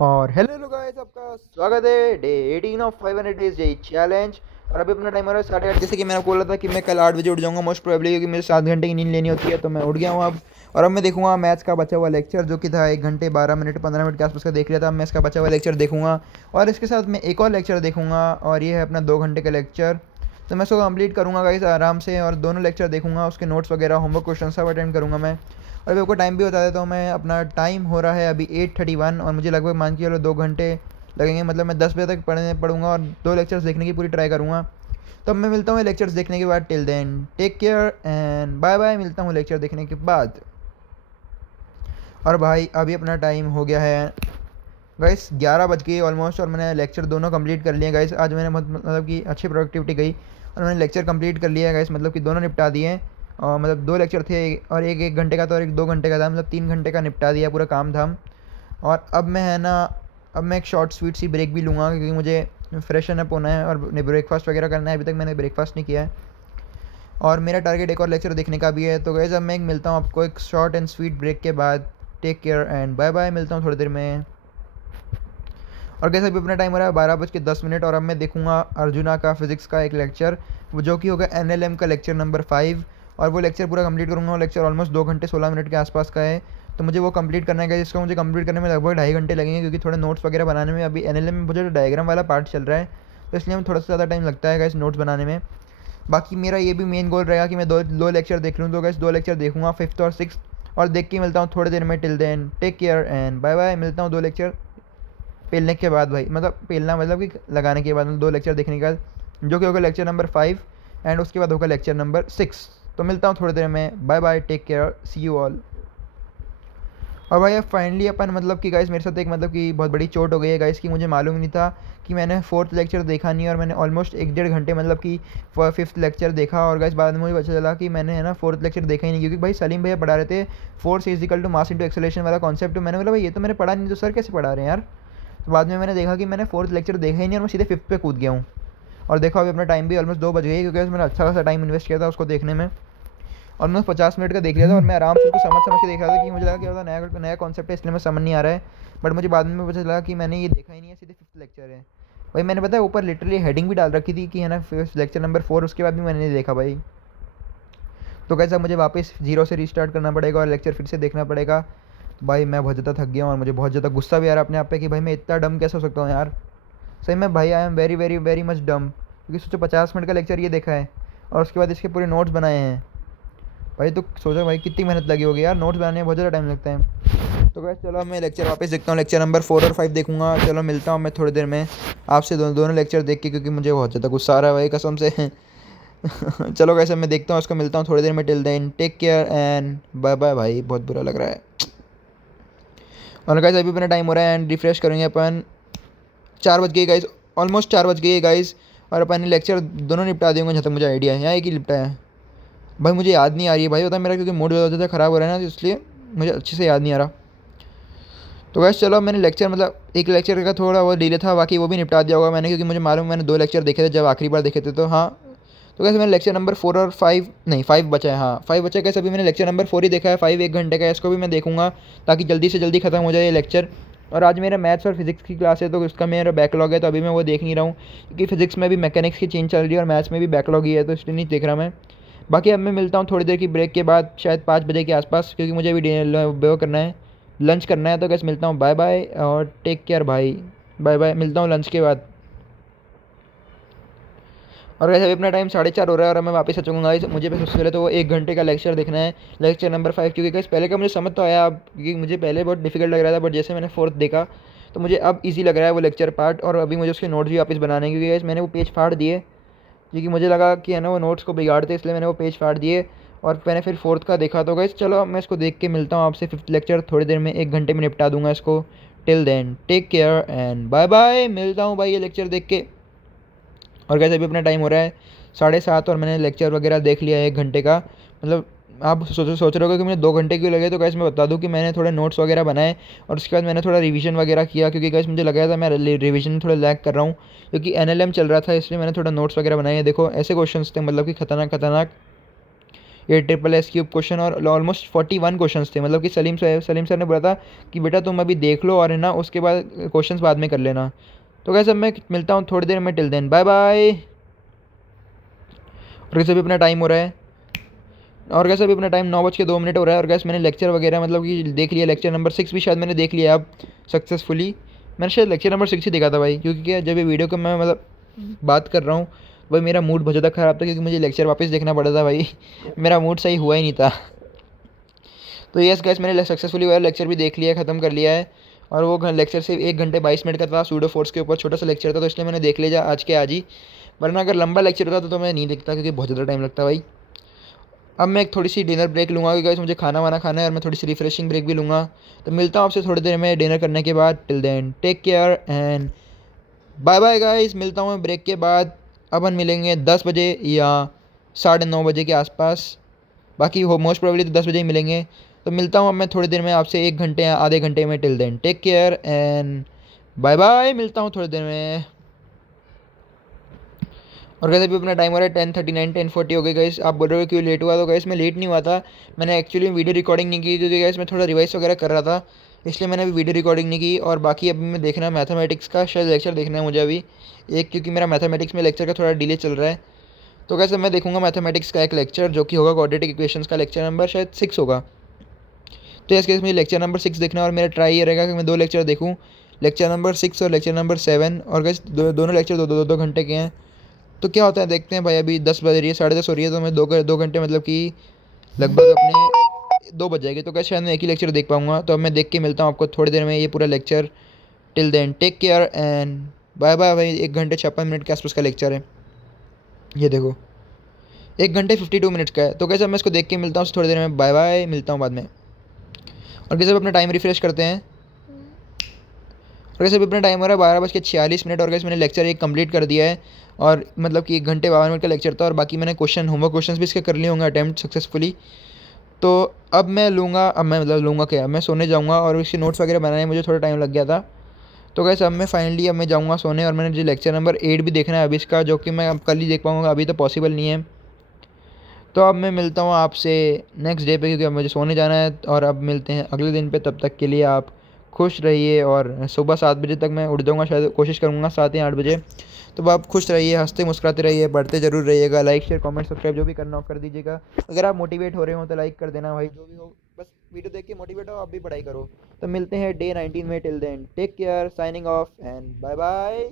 और hello guys, आपका स्वागत है day 18 of 500 days day challenge. और अभी अपना टाइम हो रहा है 8:30। जैसे कि मैंने आपको बोला था कि मैं कल 8 बजे उठ जाऊंगा मोस्ट प्रोबेबली, क्योंकि मुझे 7 घंटे की नींद लेनी होती है। तो मैं उठ गया हूँ अब। और अब मैं देखूंगा मैथ्स का बचा हुआ लेक्चर, जो कि था 1 घंटे 12 मिनट 15 मिनट के आसपास का देख लिया था। मैं इसका बचा हुआ लेक्चर देखूंगा और इसके साथ मैं एक और लेक्चर देखूंगा, और ये है अपना 2 घंटे का लेक्चर। तो मैं इसको कंप्लीट करूँगा गाइस आराम से, और दोनों लेक्चर देखूंगा, उसके नोट्स वगैरह होमवर्क क्वेश्चन सब अटेंड करूँगा मैं। और अभी आपको टाइम भी बता देता हूँ मैं। अपना टाइम हो रहा है अभी 8:31, और मुझे लगभग मान के चलो 2 घंटे लगेंगे। मतलब मैं 10 बजे तक पढ़ूंगा और 2 लेक्चर्स देखने की पूरी ट्राई करूँगा। तो अब मैं मिलता हूँ लेक्चर्स देखने के बाद। Till then take care and bye bye. मिलता हूँ लेक्चर देखने के बाद। और भाई अभी अपना टाइम हो गया है गाइस 11 बज गई ऑलमोस्ट, और मैंने लेक्चर दोनों कंप्लीट कर लिए गाइस। आज मैंने मतलब कि अच्छी प्रोडक्टिविटी गई, और मैंने लेक्चर कंप्लीट कर लिया है गाइस। मतलब कि दोनों निपटा दिए हैं। और मतलब 2 लेक्चर थे, और एक 1 घंटे का था और एक 2 घंटे का था। मतलब 3 घंटे का निपटा दिया पूरा काम धाम। और अब मैं है ना, अब मैं एक शॉर्ट स्वीट सी ब्रेक भी लूँगा, क्योंकि मुझे फ्रेशन अप होना है और ब्रेकफास्ट वगैरह करना है। अभी तक मैंने ब्रेकफास्ट नहीं किया है, और मेरा टारगेट एक और लेक्चर देखने का भी है। तो गाइस अब मैं मिलता हूँ आपको एक शॉर्ट एंड स्वीट ब्रेक के बाद। Take care and bye bye. मिलता हूँ थोड़ी देर में। और कैसे भी अपना टाइम हो रहा है 12:10, और अब मैं देखूंगा अर्जुना का फिजिक्स का एक लेक्चर, वो जो कि होगा एनएलएम का लेक्चर नंबर 5। और वो लेक्चर पूरा कंप्लीट करूँगा। वो लेक्चर ऑलमोस्ट 2 घंटे 16 मिनट के आसपास का है। तो मुझे वो कंप्लीट करना है, जिसको मुझे कंप्लीट करने में लगभग 2.5 घंटे लगेंगे, क्योंकि थोड़े नोट्स वगैरह बनाने में अभी एनएलएम में मुझे डायग्राम वाला पार्ट चल रहा है। तो इसलिए हमें थोड़ा सा ज़्यादा टाइम लगता है इस नोट्स बनाने में। बाकी मेरा ये भी मेन गोल रहेगा कि मैं दो लेक्चर देख लूँ। तो गैस 2 लेक्चर देखूँगा, 5th और 6th, और देख के मिलता हूँ थोड़ी देर में। Till then take care and bye bye. मिलता हूँ 2 लेक्चर पेलने के बाद भाई, मतलब पेलना मतलब कि लगाने के बाद, मतलब 2 लेक्चर देखने के बाद, जो कि होगा लेक्चर नंबर 5, एंड उसके बाद होगा लेक्चर नंबर 6। तो मिलता हूँ थोड़ी देर में। Bye bye, take care, see you all. और भाई अब फाइनली अपन, मतलब कि गाइस मेरे साथ एक मतलब कि बहुत बड़ी चोट हो गई है गाइस, कि मुझे मालूम ही नहीं था कि मैंने 4th लेक्चर देखा नहीं, और मैंने ऑलमोस्ट 1 डेढ़ घंटे मतलब कि 5th लेक्चर देखा। और गाइस बाद में मुझे पता चला कि मैंने है ना 4th लेक्चर देखा ही नहीं, क्योंकि भाई सलीम भैया पढ़ा रहे थे force is equal to mass into acceleration वाला कॉन्सेप्ट। मैंने बोला भाई ये तो मैंने पढ़ा नहीं, तो सर कैसे पढ़ा रहे हैं यार। तो बाद में मैंने देखा कि मैंने 4th लेक्चर देखा ही नहीं, और मैं सीधे 5th पे कूद गया हूँ। और देखो अभी अपना टाइम भी ऑलमोस्ट 2 बज गई, क्योंकि मैंने अच्छा खासा टाइम इन्वेस्ट किया था उसको देखने में। ऑलमोस्ट 50 मिनट का देख लिया था, और मैं आराम से उसको समझ समझ के देख रहा था, कि मुझे लगा कि होता नया नया कॉन्सेप्ट है, इसलिए मैं समझ नहीं आ रहा है। बट मुझे बाद में पता चला कि मैंने ये देखा ही नहीं है, सीधे 5th लेक्चर है। भाई मैंने पता है ऊपर लिटरली हेडिंग भी डाल रखी थी कि है ना लेक्चर नंबर 4, उसके बाद भी मैंने नहीं देखा भाई। तो कैसा मुझे वापस जीरो से रीस्टार्ट करना पड़ेगा, और लेक्चर फिर से देखना पड़ेगा। तो भाई मैं बहुत ज़्यादा थक गया हूँ, और मुझे बहुत ज़्यादा गुस्सा भी आ रहा है अपने आप पे, कि भाई मैं इतना डम कैसे हो सकता हूँ यार। सही में भाई I am very very very much डम, क्योंकि सोचो 50 मिनट का लेक्चर ये देखा है, और उसके बाद इसके पूरे नोट्स बनाए हैं। भाई तो सोचो भाई कितनी मेहनत लगी होगी यार, नोट्स बनाने में बहुत ज़्यादा टाइम लगता है। तो गैस चलो मैं लेक्चर वापस देखता हूँ, लेक्चर नंबर 4 और 5 देखूंगा। चलो मिलता हूँ मैं थोड़ी देर में आपसे, दोनों लेक्चर देख के, क्योंकि मुझे बहुत ज़्यादा गुस्सा आ रहा है भाई कसम से। चलो कैसे मैं देखता हूँ उसको, मिलता हूँ थोड़ी देर में। Till then take care and bye bye. भाई बहुत बुरा लग रहा है। और गाइस अभी अपना टाइम हो रहा है, एंड रिफ्रेश करेंगे अपन। 4 बज गए गाइस, ऑलमोस्ट 4 बज गए गाइस। और अपन ने लेक्चर दोनों निपटा देंगे जहाँ तक मुझे आइडिया है। यहाँ एक ही निपटा है भाई, मुझे याद नहीं आ रही है भाई, बता मेरा, क्योंकि मूड ज़्यादा ख़राब हो रहा है ना, इसलिए मुझे अच्छे से याद नहीं आ रहा। तो वैसे चलो मैंने लेक्चर, मतलब एक लेक्चर का थोड़ा वो डिले था, बाकी वो भी निपटा दिया होगा मैंने, क्योंकि मुझे मालूम है मैंने 2 लेक्चर देखे थे जब आखिरी बार देखे थे। तो हाँ, तो कैसे मैंने लेक्चर नंबर 4 और 5, नहीं 5 बचा है, हाँ 5 बचा है। कैसे अभी मैंने लेक्चर नंबर 4 ही देखा है। 5 1 घंटे का है, इसको भी मैं देखूंगा, ताकि जल्दी से जल्दी खत्म हो जाए ये लेक्चर। और आज मेरा मैथ्स और फिजिक्स की क्लास है, तो उसका मेरा बैकलॉग है, तो अभी मैं वो देख नहीं रहा हूँ, क्योंकि फिजिक्स में भी मैकेनिक्स की चेंज चल रही है, और मैथ्स में भी बैकलॉग ही है, तो इसलिए नहीं देख रहा मैं। बाकी अब मैं मिलता हूँ थोड़ी देर की ब्रेक के बाद, शायद 5 बजे के आसपास, क्योंकि मुझे अभी वो करना है, लंच करना है। तो कैसे मिलता हूँ, बाय बाय और टेक केयर भाई। बाय बाय, मिलता हूँ लंच के बाद। और वैसे अभी अपना टाइम 4:30 हो रहा है, और मैं वापस आ चुका गाइस। मुझे बस सबसे पहले तो वो 1 घंटे का लेक्चर देखना है, लेक्चर नंबर 5, क्योंकि गाइस पहले का मुझे समझ तो आया अब, क्योंकि मुझे पहले बहुत डिफिकल्ट लग रहा था, बट जैसे मैंने 4th देखा तो मुझे अब ईजी लग रहा है वो लेक्चर पार्ट। और अभी मुझे उसके नोट्स भी वापस बनाने हैं, क्योंकि गाइस मैंने वो पेज फाड़ दिए, क्योंकि मुझे लगा कि है ना वो नोट्स को बिगाड़ते, इसलिए मैंने वो पेज फाड़ दिए। और मैंने फिर 4th का देखा। तो गाइस चलो मैं इसको देख के मिलता हूँ आपसे 5th लेक्चर थोड़ी देर में, 1 घंटे में निपटा दूंगा इसको। Till then take care and bye bye. मिलता हूँ भाई ये लेक्चर देख के। और कैसे भी अपना टाइम हो रहा है 7:30, और मैंने लेक्चर वगैरह देख लिया है 1 घंटे का। मतलब आप सोच रहे हो कि मुझे 2 घंटे क्यों लगे, तो कैसे मैं बता दूं कि मैंने थोड़े नोट्स वगैरह बनाए, और उसके बाद मैंने थोड़ा रिवीजन वगैरह किया, क्योंकि कैसे मुझे लग रहा था मैं रिवीजन में थोड़ा लैग कर रहा हूँ, क्योंकि एनएलएम चल रहा था, इसलिए मैंने थोड़ा नोट्स वगैरह बनाए। देखो ऐसे क्वेश्चन थे, मतलब कि खतरनाक खतरनाक। ये ट्रिपल एस क्यूब क्वेश्चन और ऑलमोस्ट 41 क्वेश्चन थे। मतलब कि सलीम सर ने बोला था कि बेटा तुम अभी देख लो और है ना उसके बाद क्वेश्चन बाद में कर लेना। तो कैसे मैं मिलता हूँ थोड़ी देर में, टिल देन बाय बाय। और कैसे भी अपना टाइम हो रहा है, और कैसे भी अपना टाइम 9:02 हो रहा है। और कैसे मैंने लेक्चर वगैरह मतलब कि देख लिया, लेक्चर नंबर 6 भी शायद मैंने देख लिया अब सक्सेसफुली। मैंने शायद लेक्चर नंबर 6 ही देखा था भाई, क्योंकि क्या जब ये वीडियो को मैं मतलब बात कर रहा हूँ भाई मेरा मूड बहुत ज़्यादा ख़राब था, क्योंकि मुझे लेक्चर वापस देखना पड़ा था भाई मेरा मूड सही हुआ ही नहीं था। तो यस गैस मैंने सक्सेसफुली वाला लेक्चर भी देख लिया है, ख़त्म कर लिया है। और वो लेक्चर सिर्फ 1 घंटे 22 मिनट का था, सूडो फोर्स के ऊपर छोटा सा लेक्चर था, तो इसलिए मैंने देख लिया आज के आज ही। वरना अगर लंबा लेक्चर होता तो मैं नहीं देखता, क्योंकि बहुत ज़्यादा टाइम लगता भाई। अब मैं एक थोड़ी सी डिनर ब्रेक लूँगा, क्योंकि मुझे खाना वाना खाना है, और मैं थोड़ी सी रिफ्रेशिंग ब्रेक भी लूँगा। तो मिलता हूँ आपसे थोड़ी देर में डिनर करने के बाद। Till then take care and bye bye guys. मिलता हूँ मैं ब्रेक के बाद। अपन मिलेंगे 10 बजे या 9:30 बजे के आसपास। बाकी हो मोस्ट प्रोबेबली तो 10 बजे ही मिलेंगे। तो मिलता हूँ अब मैं थोड़ी देर में आपसे, 1 घंटे या आधे घंटे में। Till then take care and bye bye. मिलता हूँ थोड़ी देर में। और कैसे भी अपना टाइम हो रहा है 10:39 10:40 हो गई गाइस। आप बोल रहे हो क्यों लेट हुआ, तो गाइस मैं लेट नहीं हुआ था, मैंने एक्चुअली वीडियो रिकॉर्डिंग नहीं की, क्योंकि गाइस मैं थोड़ा रिवाइज वगैरह कर रहा था, इसलिए मैंने अभी वीडियो रिकॉर्डिंग नहीं की। और बाकी अभी मैं देखना है मैथमेटिक्स का शायद लेक्चर देखना है मुझे अभी एक, क्योंकि मेरा मैथमेटिक्स में लेक्चर का थोड़ा डिले चल रहा है। तो कैसे मैं देखूंगा मैथमेटिक्स का एक लेक्चर, जो कि होगा क्वाड्रेटिक इक्वेशंस का लेक्चर नंबर शायद 6 होगा। तो इस केस मुझे लेक्चर नंबर 6 देखना है, और मेरा ट्राई ये रहेगा कि मैं 2 लेक्चर देखूँ, लेक्चर नंबर 6 और लेक्चर नंबर 7। और गैस दोनों लेक्चर दो घंटे के हैं। तो क्या होता है देखते हैं भाई। अभी 10 बज रही है, 10:30 हो रही है, तो मैं 2 घंटे मतलब कि लगभग अपने 2 बज जाएगी, तो क्या शायद मैं एक ही लेक्चर देख पाऊँगा। तो अब मैं देख के मिलता हूँ आपको थोड़ी देर में ये पूरा lecture. Till then take care and bye bye भाई। 1 घंटे 56 मिनट के आसपास का लेक्चर है, ये देखो 1 घंटे 52 मिनट का है। तो कैसे मैं इसको देख के मिलता हूँ थोड़ी देर में, बाय बाय, मिलता हूँ बाद में। और कैसे अपना टाइम रिफ्रेश करते हैं। और कैसे भी अपना टाइम हो रहा है 12:46 मिनट। और कैसे मैंने लेक्चर एक कंप्लीट कर दिया है, और मतलब कि 1 घंटे 52 मिनट का लेक्चर था, और बाकी मैंने होमवर्क क्वेश्चन भी इसके कर लिए होंगे अटैम्प्ट सक्सेसफुली। तो अब मैं लूँगा, अब मैं मतलब लूँगा क्या, मैं सोने जाऊँगा। और इसके नोट्स वगैरह बनाने में मुझे थोड़ा टाइम लग गया था। तो कैसे अब मैं फाइनली अब मैं जाऊँगा सोने, और मैंने जो लेक्चर नंबर 8 भी देखना है अभी इसका, जो कि मैं अब कल ही देख पाऊँगा, अभी तो पॉसिबल नहीं है। तो अब मैं मिलता हूँ आपसे नेक्स्ट डे पे, क्योंकि अब मुझे सोने जाना है। और अब मिलते हैं अगले दिन पे, तब तक के लिए आप खुश रहिए। और सुबह 7 बजे तक मैं उठ जाऊँगा शायद, कोशिश करूँगा 7 या 8 बजे। तो आप खुश रहिए, हंसते मुस्कुराते रहिए, पढ़ते जरूर रहिएगा। लाइक शेयर कमेंट सब्सक्राइब जो भी करना हो कर दीजिएगा। अगर आप मोटिवेट हो रहे हो तो लाइक कर देना भाई, जो भी हो, बस वीडियो देख के मोटिवेट हो, आप भी पढ़ाई करो। तो मिलते हैं डे 19 में। Till then take care, signing off and bye bye.